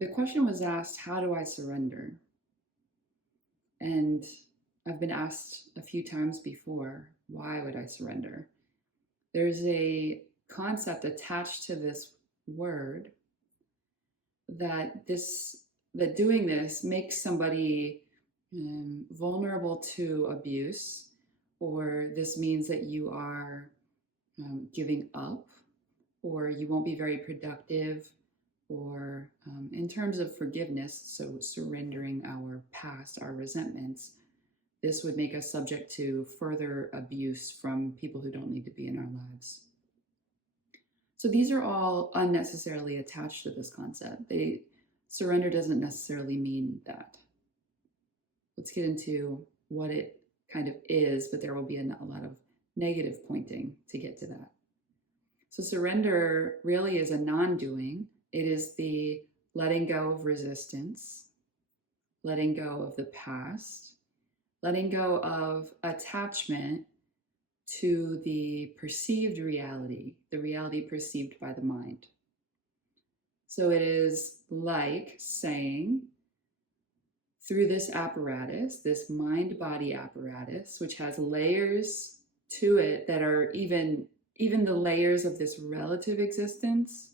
The question was asked, how do I surrender? And I've been asked a few times before, why would I surrender? There's a concept attached to this word that doing this makes somebody vulnerable to abuse, or this means that you are giving up, or you won't be very productive, or in terms of forgiveness, so surrendering our past, our resentments, this would make us subject to further abuse from people who don't need to be in our lives. So these are all unnecessarily attached to this concept. Surrender doesn't necessarily mean that. Let's get into what it kind of is, but there will be a lot of negative pointing to get to that. So surrender really is a non-doing. It is the letting go of resistance, letting go of the past, letting go of attachment to the perceived reality, the reality perceived by the mind. So it is like saying, through this apparatus, this mind-body apparatus, which has layers to it that are even the layers of this relative existence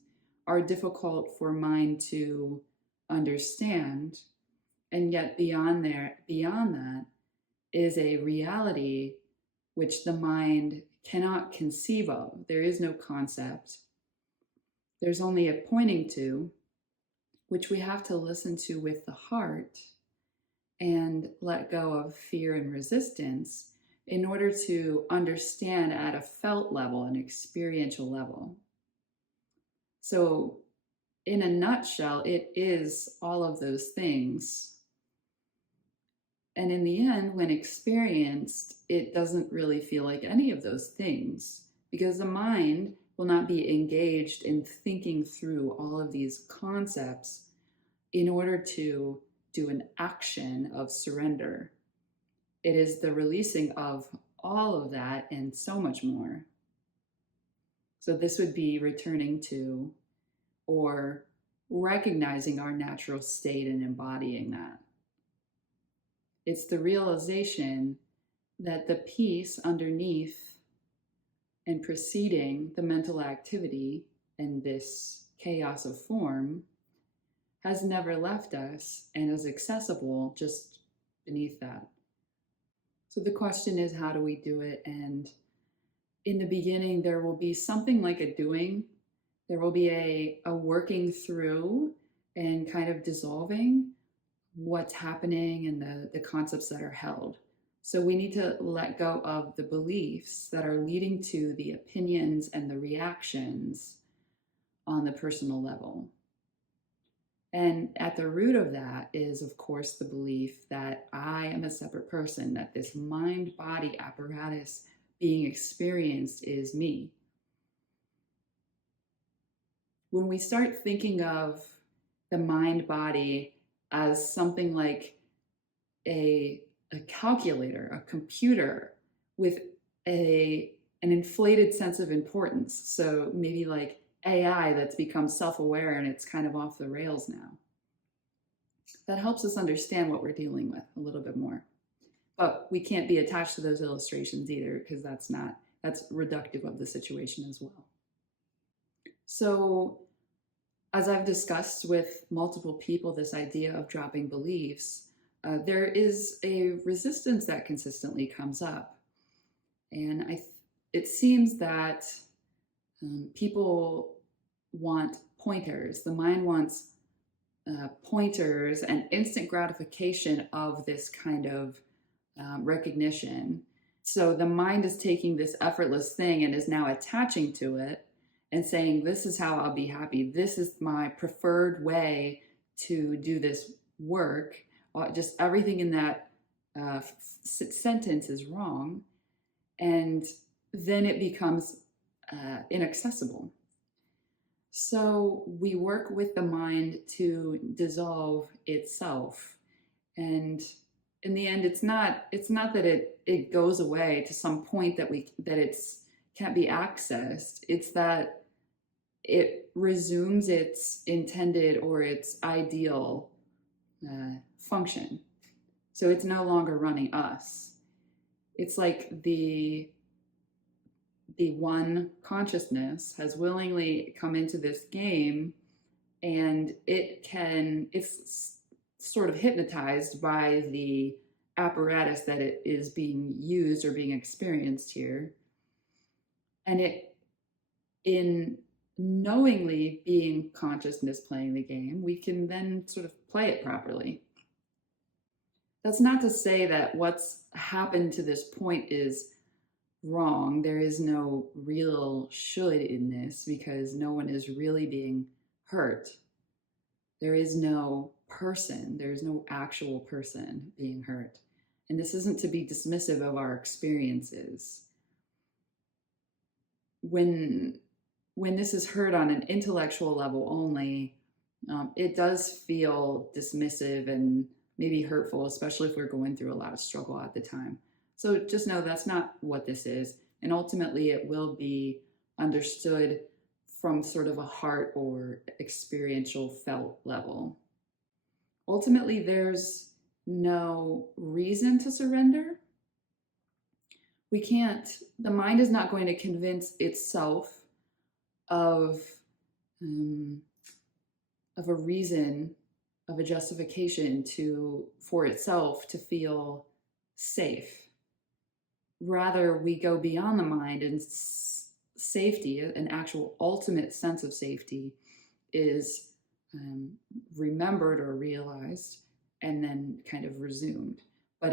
are difficult for mind to understand. And yet beyond that is a reality which the mind cannot conceive of. There is no concept. There's only a pointing to, which we have to listen to with the heart and let go of fear and resistance in order to understand at a felt level, an experiential level. So in a nutshell, it is all of those things. And in the end, when experienced, it doesn't really feel like any of those things, because the mind will not be engaged in thinking through all of these concepts in order to do an action of surrender. It is the releasing of all of that and so much more. So this would be returning to or recognizing our natural state and embodying that. It's the realization that the peace underneath and preceding the mental activity and this chaos of form has never left us and is accessible just beneath that. So the question is, how do we do it? And in the beginning, there will be something like a doing. There will be a working through and kind of dissolving what's happening and the concepts that are held. So we need to let go of the beliefs that are leading to the opinions and the reactions on the personal level. And at the root of that is, of course, the belief that I am a separate person, that this mind-body apparatus being experienced is me. When we start thinking of the mind-body as something like a calculator, a computer with an inflated sense of importance, so maybe like AI that's become self-aware and it's kind of off the rails now. That helps us understand what we're dealing with a little bit more. But we can't be attached to those illustrations either, because that's reductive of the situation as well. So as I've discussed with multiple people, this idea of dropping beliefs, there is a resistance that consistently comes up. And it seems that people want pointers. The mind wants pointers and instant gratification of this kind of recognition. So the mind is taking this effortless thing and is now attaching to it and saying, this is how I'll be happy. This is my preferred way to do this work. Just everything in that sentence is wrong. And then it becomes inaccessible. So we work with the mind to dissolve itself. And in the end, it's not that it goes away to some point that it can't be accessed. It's that it resumes its intended or its ideal function. So it's no longer running us. It's like the one consciousness has willingly come into this game, and it's sort of hypnotized by the apparatus that it is being used or being experienced here. And it, in knowingly being consciousness playing the game, we can then sort of play it properly. That's not to say that what's happened to this point is wrong. There is no real should in this, because no one is really being hurt. There is no person, there's no actual person being hurt. And this isn't to be dismissive of our experiences. When this is heard on an intellectual level only, it does feel dismissive and maybe hurtful, especially if we're going through a lot of struggle at the time. So just know that's not what this is. And ultimately, it will be understood from sort of a heart or experiential felt level. Ultimately, there's no reason to surrender. The mind is not going to convince itself of a reason, of a justification for itself to feel safe. Rather, we go beyond the mind, and safety, an actual ultimate sense of safety, is remembered or realized and then kind of resumed. But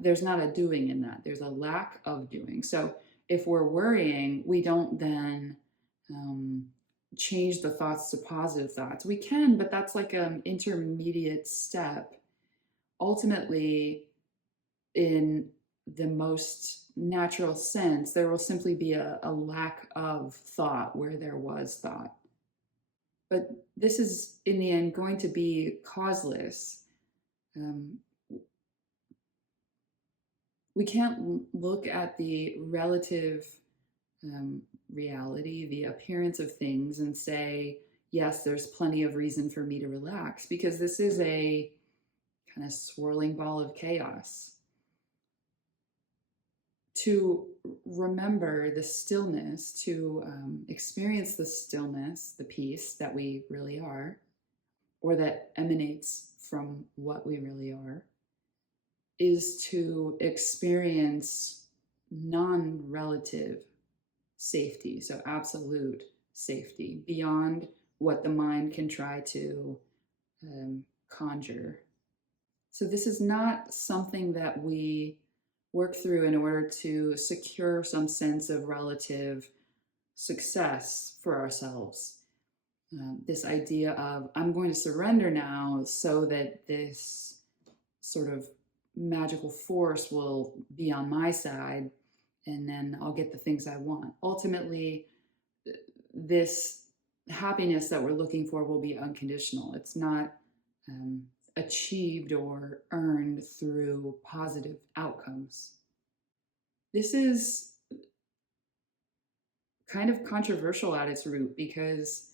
there's not a doing in that. There's a lack of doing. So if we're worrying, we don't then change the thoughts to positive thoughts. We can, but that's like an intermediate step. Ultimately, in the most natural sense, there will simply be a lack of thought where there was thought. But this is, in the end, going to be causeless. We can't look at the relative reality, the appearance of things, and say, yes, there's plenty of reason for me to relax, because this is a kind of swirling ball of chaos. To remember the stillness, to experience the stillness, the peace that we really are, or that emanates from what we really are, is to experience non-relative safety, so absolute safety, beyond what the mind can try to conjure. So this is not something that we work through in order to secure some sense of relative success for ourselves. This idea of, I'm going to surrender now so that this sort of magical force will be on my side, and then I'll get the things I want. Ultimately, this happiness that we're looking for will be unconditional. It's not achieved or earned through positive outcomes. This is kind of controversial at its root, because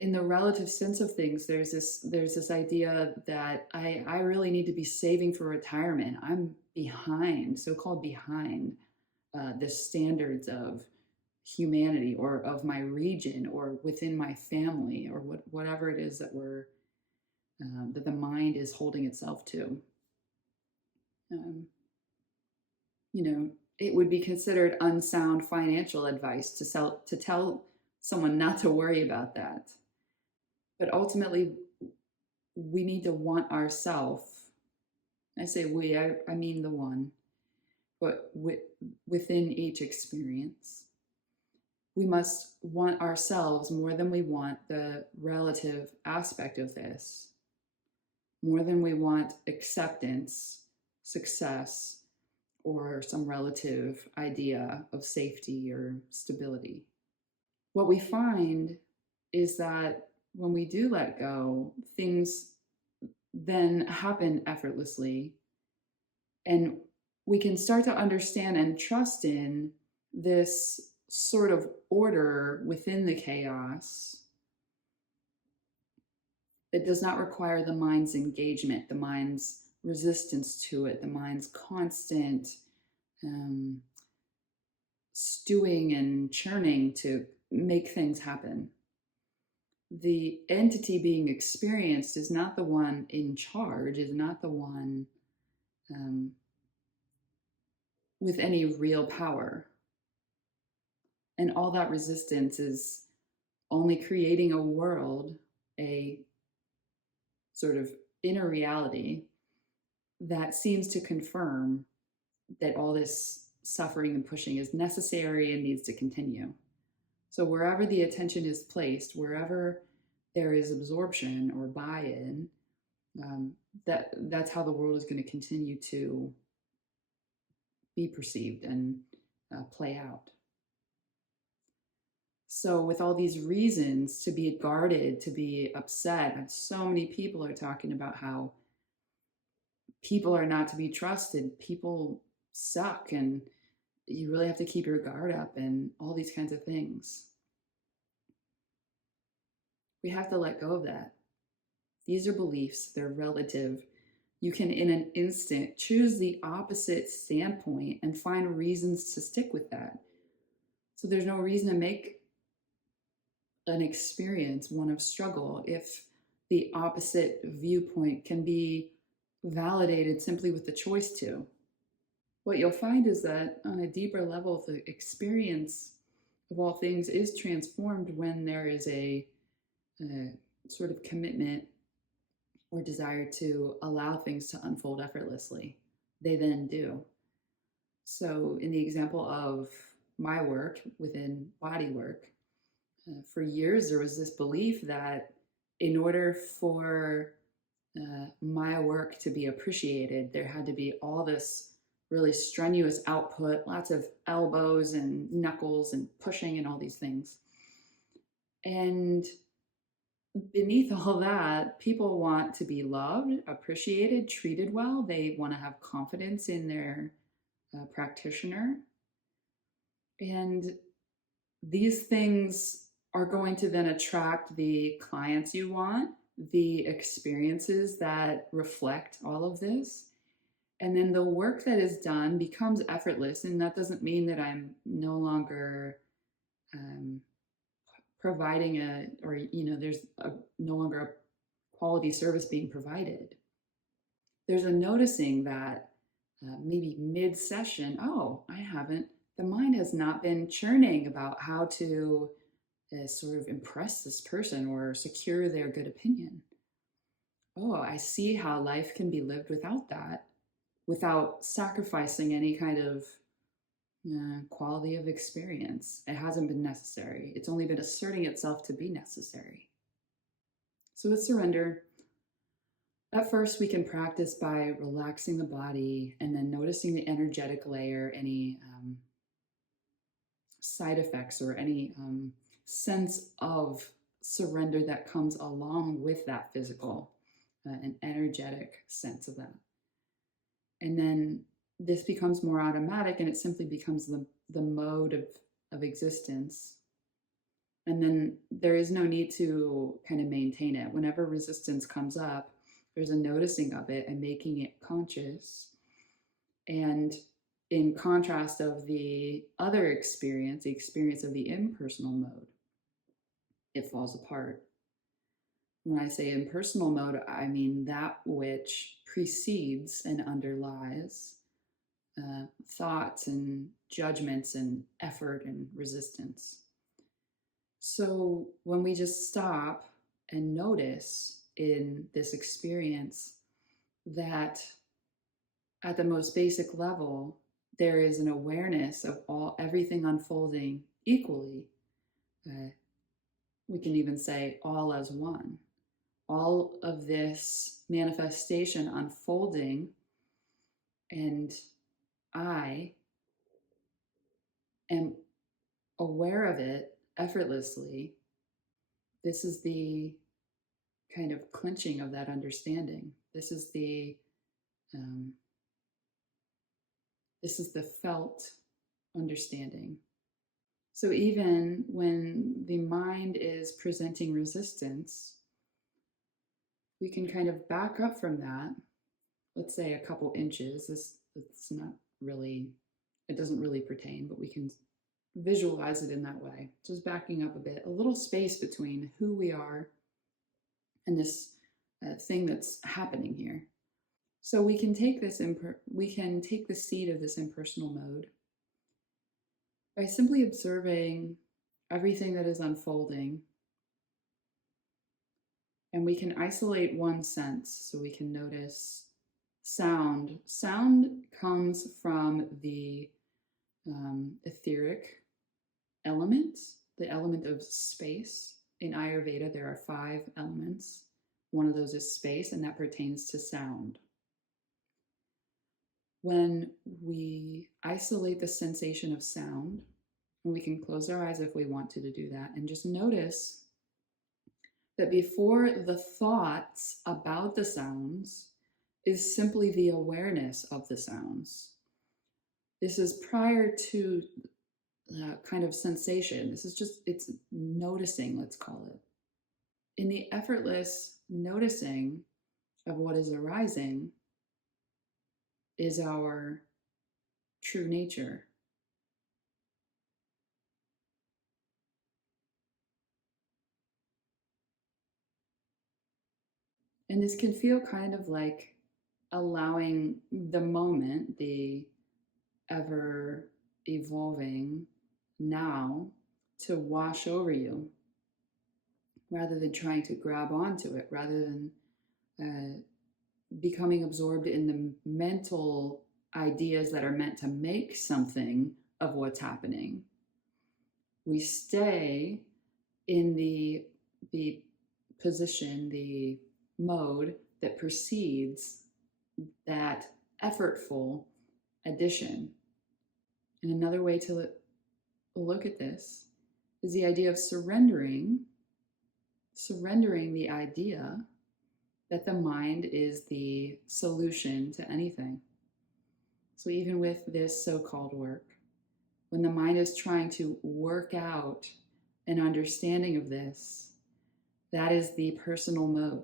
in the relative sense of things, there's this idea that I really need to be saving for retirement. I'm behind, so-called behind, the standards of humanity or of my region or within my family, or whatever it is that that the mind is holding itself to. It would be considered unsound financial advice to tell someone not to worry about that. But ultimately, we need to want ourself. I say we, I mean the one, but within each experience. We must want ourselves more than we want the relative aspect of this, more than we want acceptance, success, or some relative idea of safety or stability. What we find is that when we do let go, things then happen effortlessly, and we can start to understand and trust in this sort of order within the chaos. It does not require the mind's engagement, the mind's resistance to it, the mind's constant um, stewing and churning to make things happen. The entity being experienced is not the one in charge, is not the one um, with any real power. And all that resistance is only creating a world, a sort of inner reality that seems to confirm that all this suffering and pushing is necessary and needs to continue. So wherever the attention is placed, wherever there is absorption or buy-in, that's how the world is going to continue to be perceived and play out. So with all these reasons to be guarded, to be upset, and so many people are talking about how people are not to be trusted, people suck, and you really have to keep your guard up and all these kinds of things. We have to let go of that. These are beliefs, they're relative. You can, in an instant, choose the opposite standpoint and find reasons to stick with that. So there's no reason to make an experience one of struggle if the opposite viewpoint can be validated simply with the choice to. What you'll find is that on a deeper level, the experience of all things is transformed when there is a sort of commitment or desire to allow things to unfold effortlessly. They then do. So in the example of my work within body work, for years there was this belief that in order for my work to be appreciated, there had to be all this really strenuous output, lots of elbows and knuckles and pushing and all these things. And beneath all that, people want to be loved, appreciated, treated well. They want to have confidence in their practitioner. And these things are going to then attract the clients you want, the experiences that reflect all of this. And then the work that is done becomes effortless. And that doesn't mean that I'm no longer providing there's no longer a quality service being provided. There's a noticing that maybe mid-session, the mind has not been churning about how to sort of impress this person or secure their good opinion. Oh, I see how life can be lived without that, without sacrificing any kind of quality of experience. It hasn't been necessary. It's only been asserting itself to be necessary. So with surrender, at first we can practice by relaxing the body and then noticing the energetic layer, any side effects or any sense of surrender that comes along with that physical, an energetic sense of that. And then this becomes more automatic and it simply becomes the mode of existence. And then there is no need to kind of maintain it. Whenever resistance comes up, there's a noticing of it and making it conscious. And in contrast of the other experience, the experience of the impersonal mode, it falls apart. When I say impersonal mode, I mean that which precedes and underlies thoughts and judgments and effort and resistance. So when we just stop and notice in this experience that at the most basic level, there is an awareness of everything unfolding equally. We can even say all as one. All of this manifestation unfolding, and I am aware of it effortlessly. This is the kind of clinching of that understanding. This is the felt understanding. So even when the mind is presenting resistance, we can kind of back up from that, let's say a couple inches. It's not really, it doesn't really pertain, but we can visualize it in that way. Just backing up a bit, a little space between who we are and this thing that's happening here. So we can take we can take the seed of this impersonal mode by simply observing everything that is unfolding. And we can isolate one sense, so we can notice sound. Sound comes from the etheric element, the element of space. In Ayurveda, there are 5 elements. One of those is space, and that pertains to sound. When we isolate the sensation of sound, and we can close our eyes if we want to do that, and just notice that before the thoughts about the sounds is simply the awareness of the sounds. This is prior to kind of sensation. This is just, it's noticing, let's call it. In the effortless noticing of what is arising is our true nature. And this can feel kind of like allowing the moment, the ever evolving now, to wash over you rather than trying to grab onto it, rather than becoming absorbed in the mental ideas that are meant to make something of what's happening. We stay in the position, the mode that precedes that effortful addition. And another way to look at this is the idea of surrendering the idea that the mind is the solution to anything. So even with this so-called work, when the mind is trying to work out an understanding of this, that is the personal mode.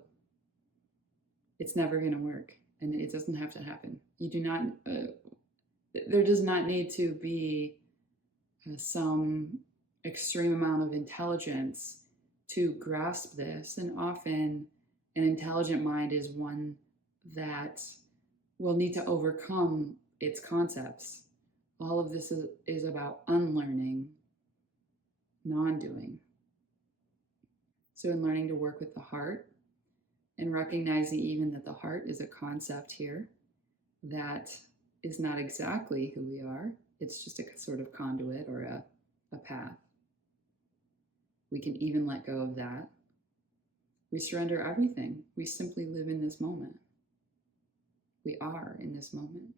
It's never going to work, and it doesn't have to happen. You do not, there does not need to be some extreme amount of intelligence to grasp this. And often an intelligent mind is one that will need to overcome its concepts. All of this is about unlearning, non-doing. So in learning to work with the heart and recognizing even that the heart is a concept here that is not exactly who we are, it's just a sort of conduit or a path. We can even let go of that. We surrender everything. We simply live in this moment. We are in this moment.